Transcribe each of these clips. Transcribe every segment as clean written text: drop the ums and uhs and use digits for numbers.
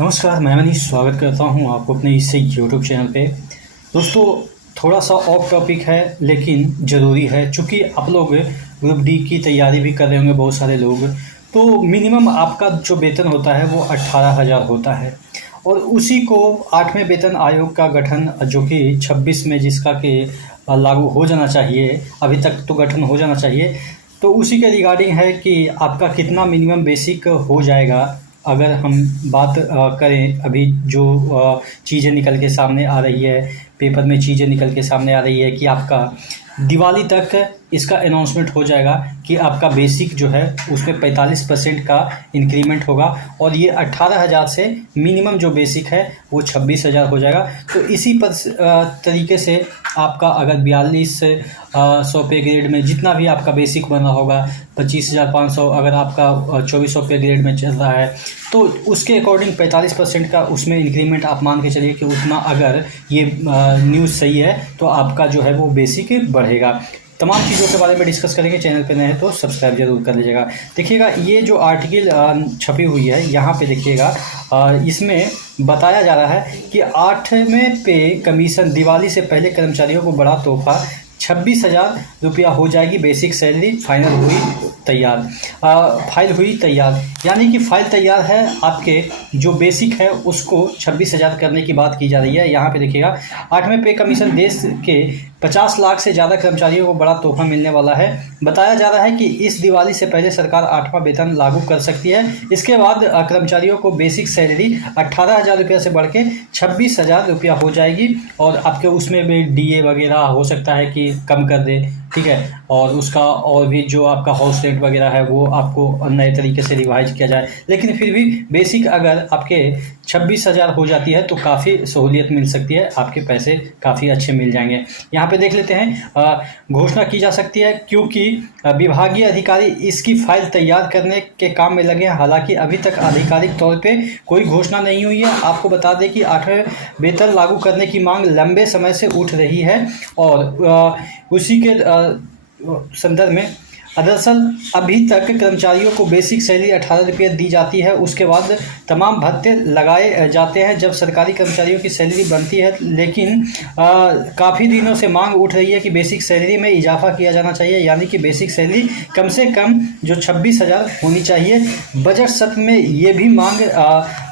नमस्कार, मैं मनीष स्वागत करता हूं आपको अपने इस यूट्यूब चैनल पे। दोस्तों, थोड़ा सा ऑफ टॉपिक है लेकिन ज़रूरी है, चूँकि आप लोग ग्रुप डी की तैयारी भी कर रहे होंगे बहुत सारे लोग। तो मिनिमम आपका जो वेतन होता है वो 18,000 होता है और उसी को 8वें वेतन आयोग का गठन जो कि 26 में जिसका कि लागू हो जाना चाहिए, अभी तक तो गठन हो जाना चाहिए, तो उसी के रिगार्डिंग है कि आपका कितना मिनिमम बेसिक हो जाएगा। अगर हम बात करें, अभी जो चीज़ें निकल के सामने आ रही है, पेपर में चीज़ें निकल के सामने आ रही है कि आपका दिवाली तक इसका अनाउंसमेंट हो जाएगा कि आपका बेसिक जो है उसमें 45% का इंक्रीमेंट होगा और ये 18,000 से मिनिमम जो बेसिक है वो 26,000 हो जाएगा। तो इसी तरीके से आपका अगर 4200 पे ग्रेड में जितना भी आपका बेसिक बना होगा, 25,500 अगर आपका 2400 पे ग्रेड में चल रहा है तो उसके अकॉर्डिंग 45% का उसमें इंक्रीमेंट आप मान के चलिए कि उतना अगर ये न्यूज़ सही है तो आपका जो है वो बेसिक बढ़ेगा। तमाम चीज़ों के बारे में डिस्कस करेंगे। चैनल पे नए हैं तो सब्सक्राइब जरूर कर लीजिएगा। देखिएगा, ये जो आर्टिकल छपी हुई है यहाँ पे देखिएगा, इसमें बताया जा रहा है कि 8वें पे कमीशन दिवाली से पहले कर्मचारियों को बड़ा तोहफा, 26,000 रुपया हो जाएगी बेसिक सैलरी, फाइल हुई तैयार। यानी कि फाइल तैयार है, आपके जो बेसिक है उसको 26,000 करने की बात की जा रही है। यहाँ पे देखिएगा, 8वें पे कमीशन देश के 50 लाख से ज़्यादा कर्मचारियों को बड़ा तोहफा मिलने वाला है। बताया जा रहा है कि इस दिवाली से पहले सरकार 8वां वेतन लागू कर सकती है। इसके बाद कर्मचारियों को बेसिक सैलरी 18,000 रुपया से बढ़ के 26,000 रुपया हो जाएगी और आपके उसमें भी डीए वगैरह हो सकता है कि कम कर दे, ठीक है, और उसका और भी जो आपका हाउस रेंट वगैरह है वो आपको नए तरीके से रिवाइज किया जाए। लेकिन फिर भी बेसिक अगर आपके 26,000 हो जाती है तो काफ़ी सहूलियत मिल सकती है, आपके पैसे काफ़ी अच्छे मिल जाएंगे। यहाँ पे देख लेते हैं, घोषणा की जा सकती है क्योंकि विभागीय अधिकारी इसकी फाइल तैयार करने के काम में लगे हैं। हालांकि अभी तक आधिकारिक तौर पे कोई घोषणा नहीं हुई है। आपको बता दें कि 8वें वेतन लागू करने की मांग लंबे समय से उठ रही है और उसी के संदर्भ में दरअसल अभी तक कर्मचारियों को बेसिक सैलरी 18 रुपये दी जाती है। उसके बाद तमाम भत्ते लगाए जाते हैं जब सरकारी कर्मचारियों की सैलरी बनती है। लेकिन काफ़ी दिनों से मांग उठ रही है कि बेसिक सैलरी में इजाफा किया जाना चाहिए, यानी कि बेसिक सैलरी कम से कम जो 26,000 होनी चाहिए। बजट सत्र में ये भी मांग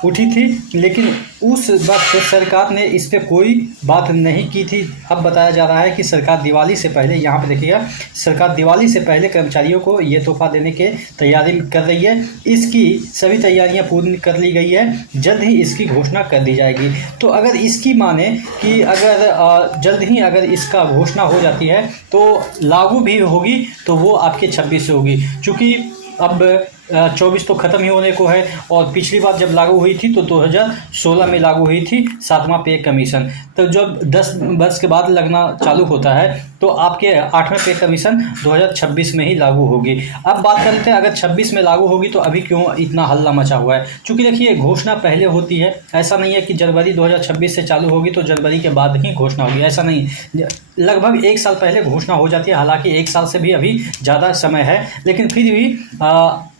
उठी थी, लेकिन उस वक्त सरकार ने इस पर कोई बात नहीं की थी। अब बताया जा रहा है कि सरकार दिवाली से पहले, यहाँ पे देखिएगा, सरकार दिवाली से पहले कर्मचारियों को ये तोहफा देने के तैयारी कर रही है। इसकी सभी तैयारियां पूरी कर ली गई है, जल्द ही इसकी घोषणा कर दी जाएगी। तो अगर इसकी माने कि अगर जल्द ही अगर इसका घोषणा हो जाती है तो लागू भी होगी तो वो आपके 26 से होगी, क्योंकि अब 24 तो ख़त्म ही होने को है और पिछली बार जब लागू हुई थी तो 2016 में लागू हुई थी 7वां पे कमीशन। तो जब 10 वर्ष के बाद लगना चालू होता है तो आपके 8वें पे कमीशन 2026 में ही लागू होगी। अब बात करते हैं, अगर 26 में लागू होगी तो अभी क्यों इतना हल्ला मचा हुआ है? क्योंकि देखिए, घोषणा पहले होती है। ऐसा नहीं है कि जनवरी 2026 से चालू होगी तो जनवरी के बाद ही घोषणा होगी, ऐसा नहीं। लगभग 1 साल पहले घोषणा हो जाती है। हालांकि 1 साल से भी अभी ज़्यादा समय है, लेकिन फिर भी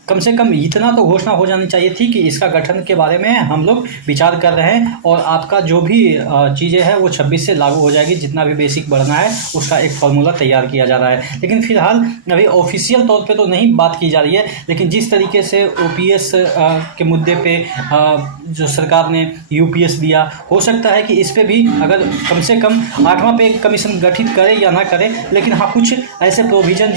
कम से कम इतना तो घोषणा हो जानी चाहिए थी कि इसका गठन के बारे में हम लोग विचार कर रहे हैं और आपका जो भी चीज़ें हैं वो 26 से लागू हो जाएगी। जितना भी बेसिक बढ़ना है उसका एक फार्मूला तैयार किया जा रहा है, लेकिन फिलहाल अभी ऑफिशियल तौर पे तो नहीं बात की जा रही है। लेकिन जिस तरीके से ओपीएस के मुद्दे पे जो सरकार ने यूपीएस दिया, हो सकता है कि इस पर भी अगर कम से कम 8वां पे कमीशन गठित करे या ना करे, लेकिन हाँ कुछ ऐसे प्रोविजन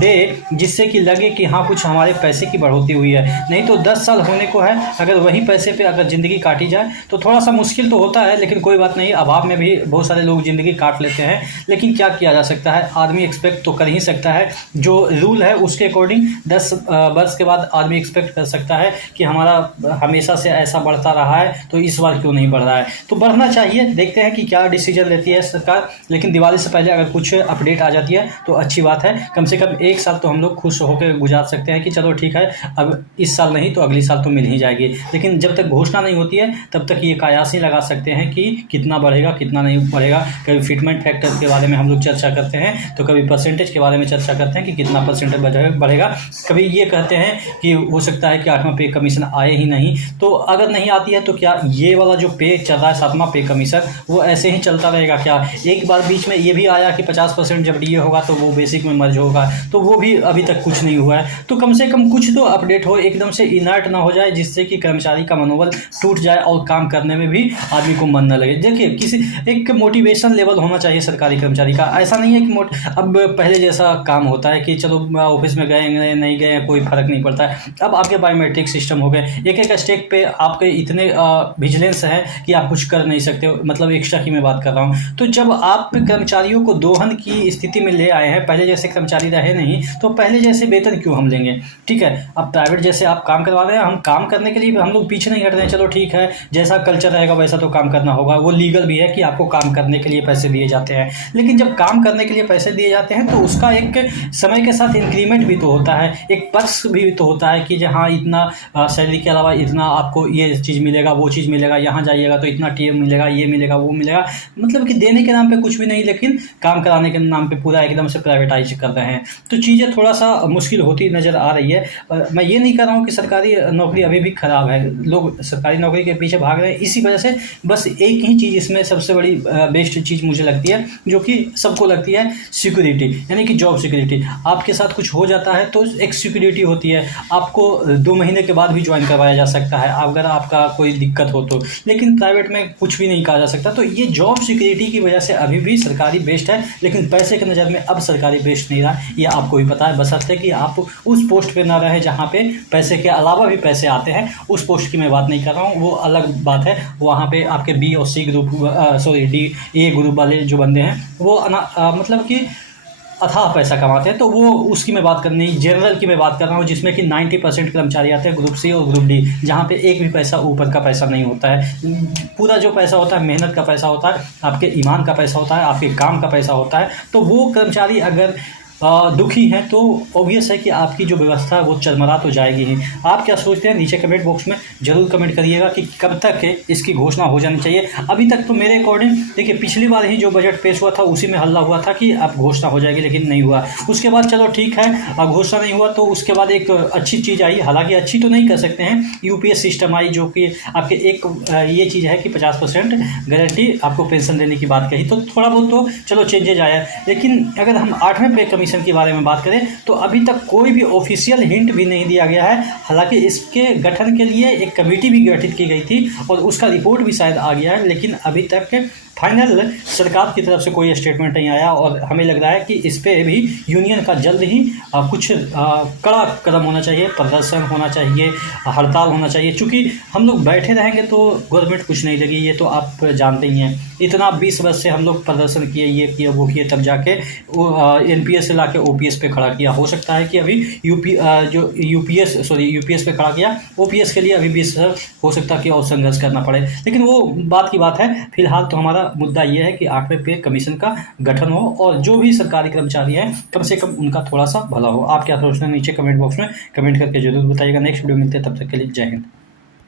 दे जिससे कि लगे कि हाँ कुछ हमारे पैसे बढ़ोतरी हुई है। नहीं तो 10 साल होने को है, अगर वही पैसे पे अगर ज़िंदगी काटी जाए तो थोड़ा सा मुश्किल तो होता है, लेकिन कोई बात नहीं। अभाव में भी बहुत सारे लोग ज़िंदगी काट लेते हैं, लेकिन क्या किया जा सकता है, आदमी एक्सपेक्ट तो कर ही सकता है। जो रूल है उसके अकॉर्डिंग 10 वर्ष के बाद आदमी एक्सपेक्ट कर सकता है कि हमारा हमेशा से ऐसा बढ़ता रहा है तो इस बार क्यों नहीं बढ़ रहा है। तो बढ़ना चाहिए, देखते हैं कि क्या डिसीजन लेती है सरकार। लेकिन दिवाली से पहले अगर कुछ अपडेट आ जाती है तो अच्छी बात है। कम से कम 1 साल तो हम लोग खुश होकर गुजार सकते हैं कि चलो ठीक है, है अब इस साल नहीं तो अगले साल तो मिल ही जाएगी, लेकिन जब तक घोषणा नहीं होती है तब तक ये कयास ही लगा सकते हैं कि कितना बढ़ेगा कितना नहीं बढ़ेगा। कभी फिटमेंट फैक्टर के बारे में हम लोग चर्चा करते हैं, तो कभी परसेंटेज के बारे में चर्चा करते हैं कि कितना परसेंटेज बढ़ेगा। कभी ये कहते हैं कि हो सकता है कि 8वां पे कमीशन आए ही नहीं, तो अगर नहीं आती है तो क्या ये वाला जो पे चल रहा है 7वां पे कमीशन वो ऐसे ही चलता रहेगा क्या? एक बार बीच में ये भी आया कि 50% जब डीए होगा तो वो बेसिक में मर्ज होगा, तो वो भी अभी तक कुछ नहीं हुआ है। तो कम से कम कुछ तो अपडेट हो, एकदम से इनर्ट ना हो जाए जिससे कि कर्मचारी का मनोबल टूट जाए और काम करने में भी आदमी को मन न लगे। देखिए किसी एक मोटिवेशन लेवल होना चाहिए सरकारी कर्मचारी का। ऐसा नहीं है कि अब पहले जैसा काम होता है कि चलो ऑफिस में गए नहीं गए कोई फर्क नहीं पड़ता है। अब आपके बायोमेट्रिक सिस्टम हो गए, एक एक स्टेप पे आपके इतने विजिलेंस है कि आप कुछ कर नहीं सकते हो, मतलब एक्स्ट्रा की मैं बात कर रहा हूँ। तो जब आप कर्मचारियों को दोहन की स्थिति में ले आए हैं, पहले जैसे कर्मचारी रहे नहीं तो पहले जैसे वेतन क्यों हम लेंगे? ठीक है, अब प्राइवेट जैसे आप काम करवा रहे हैं, हम काम करने के लिए हम लोग पीछे नहीं हट रहे हैं, चलो ठीक है जैसा कल्चर रहेगा वैसा तो काम करना होगा, वो लीगल भी है कि आपको काम करने के लिए पैसे दिए जाते हैं। लेकिन जब काम करने के लिए पैसे दिए जाते हैं तो उसका एक समय के साथ इंक्रीमेंट भी तो होता है, एक पर्क्स भी तो होता है कि जहाँ इतना सैलरी के अलावा इतना आपको ये चीज़ मिलेगा वो चीज़ मिलेगा, यहाँ जाइएगा तो इतना टीएम मिलेगा, ये मिलेगा वो मिलेगा। मतलब कि देने के नाम पे कुछ भी नहीं, लेकिन काम कराने के नाम पे पूरा एकदम से प्राइवेटाइज कर रहे हैं। तो चीज़ें थोड़ा सा मुश्किल होती नज़र आ रही है। मैं ये नहीं कर रहा हूँ कि सरकारी नौकरी अभी भी ख़राब है, लोग सरकारी नौकरी के पीछे भाग रहे हैं इसी वजह से। बस एक ही चीज़ इसमें सबसे बड़ी बेस्ट चीज़ मुझे लगती है, जो कि सबको लगती है, सिक्योरिटी, यानी कि जॉब सिक्योरिटी। आपके साथ कुछ हो जाता है तो एक सिक्योरिटी होती है, आपको 2 महीने के बाद भी ज्वाइन करवाया जा सकता है अगर आपका कोई दिक्कत हो तो। लेकिन प्राइवेट में कुछ भी नहीं कहा जा सकता। तो ये जॉब सिक्योरिटी की वजह से अभी भी सरकारी बेस्ट है, लेकिन पैसे के नज़र में अब सरकारी बेस्ट नहीं रहा, ये आपको भी पता है। बशर्ते कि आप उस पोस्ट पे ना रहे जहाँ पे पैसे के अलावा भी पैसे आते हैं। उस पोस्ट की मैं बात नहीं कर रहा हूँ, वो अलग बात है। वहाँ पे आपके बी और C group D A group वाले जो बंदे हैं वो मतलब कि अथाह पैसा कमाते हैं, तो वो उसकी मैं बात करनी, जनरल की मैं बात कर रहा हूँ जिसमें कि 90% कर्मचारी आते हैं ग्रुप सी और ग्रुप डी, जहाँ पे एक भी पैसा ऊपर का पैसा नहीं होता है। पूरा जो पैसा होता है मेहनत का पैसा होता है, आपके ईमान का पैसा होता है, आपके काम का पैसा होता है। तो वो कर्मचारी अगर दुखी हैं तो ऑब्वियस है कि आपकी जो व्यवस्था है वो चरमरा तो जाएगी ही। आप क्या सोचते हैं नीचे कमेंट बॉक्स में ज़रूर कमेंट करिएगा कि कब तक इसकी घोषणा हो जानी चाहिए। अभी तक तो मेरे अकॉर्डिंग देखिए पिछली बार ही जो बजट पेश हुआ था उसी में हल्ला हुआ था कि अब घोषणा हो जाएगी, लेकिन नहीं हुआ। उसके बाद चलो ठीक है, अब घोषणा नहीं हुआ तो उसके बाद एक अच्छी चीज़ आई, हालांकि अच्छी तो नहीं कर सकते हैं, यूपीएस सिस्टम आई जो कि आपके एक ये चीज़ है कि 50% गारंटी आपको पेंशन देने की बात कही, तो थोड़ा बहुत तो चलो चेंजेज आया। लेकिन अगर हम 8वें पे कमीशन के बारे में बात करें तो अभी तक कोई भी ऑफिशियल हिंट भी नहीं दिया गया है। हालांकि इसके गठन के लिए एक कमेटी भी गठित की गई थी और उसका रिपोर्ट भी शायद आ गया है, लेकिन अभी तक फाइनल सरकार की तरफ से कोई स्टेटमेंट नहीं आया। और हमें लग रहा है कि इस पे भी यूनियन का जल्द ही कुछ कड़ा कदम होना चाहिए, प्रदर्शन होना चाहिए, हड़ताल होना चाहिए। चूँकि हम लोग बैठे रहेंगे तो गवर्नमेंट कुछ नहीं देगी, ये तो आप जानते ही हैं। इतना 20 वर्ष से हम लोग प्रदर्शन किए, ये किए वो किए, तब जाके एनपीएस से ला के ओपीएस पे खड़ा किया। हो सकता है कि अभी यूपीएस पे खड़ा किया, ओपीएस के लिए अभी 20 वर्ष हो सकता है कि और संघर्ष करना पड़े, लेकिन वो बात की बात है। फिलहाल तो हमारा मुद्दा ये है कि 8वें पे कमीशन का गठन हो और जो भी सरकारी कर्मचारी हैं कम से कम उनका थोड़ा सा भला हो। आप क्या सोचते हैं नीचे कमेंट बॉक्स में कमेंट करके जरूर बताइएगा। नेक्स्ट वीडियो मिलते हैं, तब तक के लिए जय हिंद।